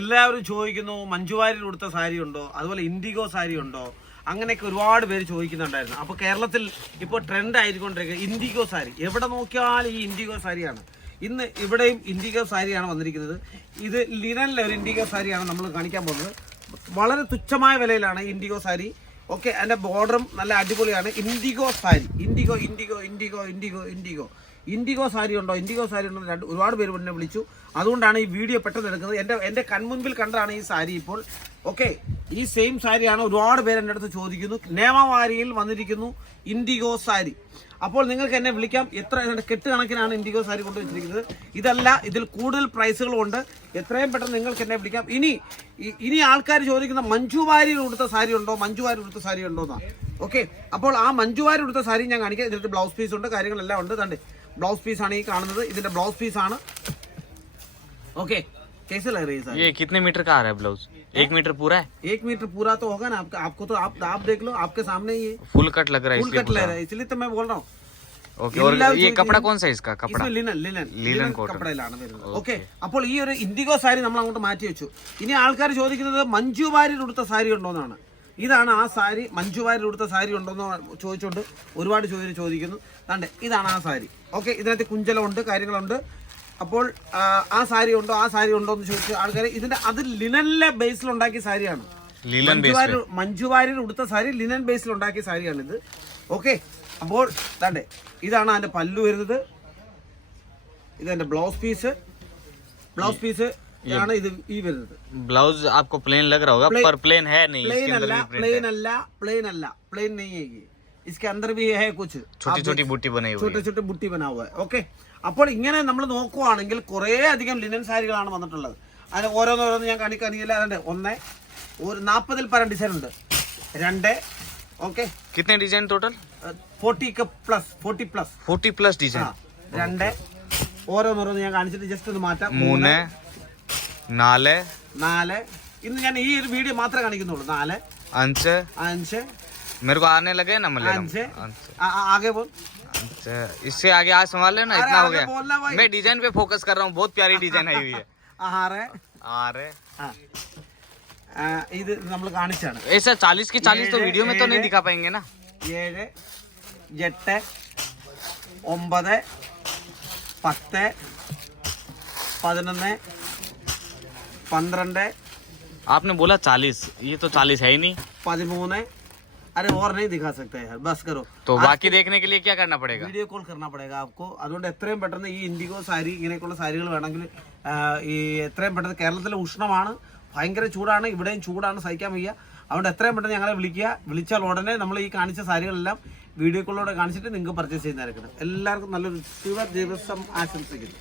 എല്ലാവരും ചോദിക്കുന്നു മഞ്ജു വാര്യർ ഉടുത്ത സാരി ഉണ്ടോ, അതുപോലെ ഇൻഡിഗോ സാരി ഉണ്ടോ, അങ്ങനെയൊക്കെ ഒരുപാട് പേര് ചോദിക്കുന്നുണ്ടായിരുന്നു. അപ്പോൾ കേരളത്തിൽ ഇപ്പോൾ ട്രെൻഡ് ആയിക്കൊണ്ടിരിക്കുക ഇൻഡിഗോ സാരി. എവിടെ നോക്കിയാലും ഈ ഇൻഡിഗോ സാരിയാണ്. ഇന്ന് ഇവിടെയും ഇൻഡിഗോ സാരിയാണ് വന്നിരിക്കുന്നത്. ഇത് ലിനനിലെ ഒരു ഇൻഡിഗോ സാരിയാണ് നമ്മൾ കാണിക്കാൻ പോകുന്നത്. വളരെ തുച്ഛമായ വിലയിലാണ് ഇൻഡിഗോ സാരി. ഓക്കെ, അതിൻ്റെ ബോർഡറും നല്ല അടിപൊളിയാണ്. IndiGo sari, IndiGo IndiGo IndiGo IndiGo IndiGo IndiGo sari ഉണ്ടോ, ഇൻഡിഗോ സാരി ഉണ്ടോ ഒരുപാട് പേര് എന്നെ വിളിച്ചു. അതുകൊണ്ടാണ് ഈ വീഡിയോ പെട്ടെന്ന് എടുക്കുന്നത്. എൻ്റെ കൺമുൻപിൽ കണ്ടതാണ് ഈ സാരി ഇപ്പോൾ. ഓക്കെ, ഈ സെയിം സാരിയാണ് ഒരുപാട് പേര് എൻ്റെ അടുത്ത് ചോദിക്കുന്നു. നേമവാരിയിൽ വന്നിരിക്കുന്നു ഇൻഡിഗോ സാരി. അപ്പോൾ നിങ്ങൾക്ക് എന്നെ വിളിക്കാം. കെട്ട് കണക്കിനാണ് ഇൻഡിഗോ സാരി കൊണ്ടുവച്ചിരിക്കുന്നത്. ഇതല്ല, ഇതിൽ കൂടുതൽ പ്രൈസുകളുണ്ട്. എത്രയും പെട്ടെന്ന് നിങ്ങൾക്ക് എന്നെ വിളിക്കാം. ഇനി ആൾക്കാർ ചോദിക്കുന്ന മഞ്ജു വാര്യർ ഉടുത്ത സാരി ഉണ്ടോ, മഞ്ജു വാര്യർ ഉടുത്ത സാരി ഉണ്ടോ എന്നാണ്. ഓക്കെ, അപ്പോൾ ആ മഞ്ജു വാര്യർ ഉടുത്ത സാരി ഞാൻ കാണിക്കാം. ഇതിൻ്റെ ബ്ലൗസ് പീസ് ഉണ്ട്, കാര്യങ്ങളെല്ലാം ഉണ്ട്. തണ്ടേ ബ്ലൗസ് പീസ് ആണ് ഈ കാണുന്നത്. ഇതിന്റെ ബ്ലൗസ് പീസ് ആണ്. ഓക്കെ, कैसे लग रही है सर? ये कितने मीटर का आ रहा है ब्लाउज? 1 मीटर पूरा है? 1 मीटर पूरा तो होगा ना आपको तो आप देख लो, आपके सामने ही है। फुल कट लग रहा है, फुल कट लग रहा है, इसलिए तो मैं बोल रहा हूँ. ओके, और ये कपड़ा कौन सा है इसका? कपड़ा ലിനൻ കപ്പടയിലാണ് വരുന്നത്. ഓക്കെ, അപ്പോൾ ഈ ഒരു ഇൻഡിഗോ സാരി നമ്മൾ അങ്ങോട്ട് മാറ്റി വെച്ചു. ഇനി ആൾക്കാർ ചോദിക്കുന്നത് മഞ്ജു വാര്യർ ഉടുത്ത സാരി ഉണ്ടോന്നാണ്. ഇതാണ് ആ സാരി. മഞ്ജു വാര്യർ ഉടുത്ത സാരി ഉണ്ടോന്ന് ചോദിച്ചുകൊണ്ട് ഒരുപാട് ചോദിക്കുന്നു. കണ്ടേ, ഇതാണ് ആ സാരി. ഓക്കെ, ഇതിനകത്ത് കുഞ്ചലമുണ്ട്, കാര്യങ്ങളുണ്ട്. അപ്പോൾ ആ സാരി ഉണ്ടോ എന്ന് ചോദിച്ചു ആൾക്കാർ. അത് ലിനനിലെ ബേസിൽ ഉണ്ടാക്കിയ സാരിയാണ്. മഞ്ജു വാര്യർ ഉടുത്ത സാരി ലിനൻ ബേസിൽ ഉണ്ടാക്കിയ സാരിയാണിത്. ഓക്കെ, അപ്പോൾ കണ്ടേ, ഇതാണ് അതിന്റെ പല്ലു വരുന്നത്. ഇതെന്റെ ബ്ലൗസ് പീസ് ആണ് ഇത് ഈ വരുന്നത്. ब्लाउज आपको प्लेन लग रहा होगा, पर प्लेन है नहीं, प्लेन नहीं है ये. इसके अंदर भी है कुछ छोटी बूटी बनाई हुई है. छोटे ബുട്ടി बना हुआ है. ഓക്കെ, അപ്പോൾ ഇങ്ങനെ നമ്മൾ നോക്കുവാണെങ്കിൽ കുറേ അധികം ലിനൻ സാരികളാണ് വന്നിട്ടുള്ളത്. അതിന് ഓരോന്നോരോന്ന് ഞാൻ കാണിക്കാനില്ല. അതുണ്ട് 40 പരം ഡിസൈൻ ഉണ്ട്. 2 ഓക്കെ, कितने डिजाइन टोटल? 40 plus design. 2 ഓരോന്നോരോന്ന് ഞാൻ കാണിച്ചിട്ട് ജസ്റ്റ് ഒന്ന് മാറ്റാം. 3 4 ഇന്ന് ഞാൻ ഈ ഒരു വീഡിയോ മാത്രമേ കാണിക്കുന്നുള്ളൂ. 4 5 मेरे को आने लगे ना, आगे बोल. अच्छा, इससे आगे आज संभाल लेना, इतना हो गया. मैं डिजाइन पे फोकस कर रहा हूँ, बहुत प्यारी डिजाइन आई हुई है. 6 ഇത് നമ്മൾ കാണിച്ചാണ്. ऐसा 40 की 40 तो वीडियो में तो नहीं दिखा पाएंगे ना. 7 8 9 10 11 12. आपने बोला 40, ये तो 40 है ही नहीं. 13. अरे और नहीं दिखा सकते यार, बस करो. तो बाकी देखने के लिए क्या करना पड़ेगा? വീഡിയോ കോൾ करना पड़ेगा आपको. അതുകൊണ്ട് എത്രയും പെട്ടെന്ന് ഈ ഇൻഡിഗോ സാരി ഇങ്ങനെയൊക്കെയുള്ള സാരികൾ വേണമെങ്കിൽ ഈ എത്രയും പെട്ടെന്ന്. കേരളത്തിലെ ഉഷ്ണമാണ്, ഭയങ്കര ചൂടാണ്, ഇവിടെയും ചൂടാണ്, സഹിക്കാൻ വയ്യ. അതുകൊണ്ട് എത്രയും പെട്ടെന്ന് ഞങ്ങളെ വിളിച്ചാൽ ഉടനെ നമ്മൾ ഈ കാണിച്ച സാരികളെല്ലാം വീഡിയോ കോളിലൂടെ കാണിച്ചിട്ട് നിങ്ങൾക്ക് പർച്ചേസ് ചെയ്യുന്നതായിരിക്കണം. എല്ലാവർക്കും നല്ലൊരു ദിവസം ആശംസിക്കുന്നു.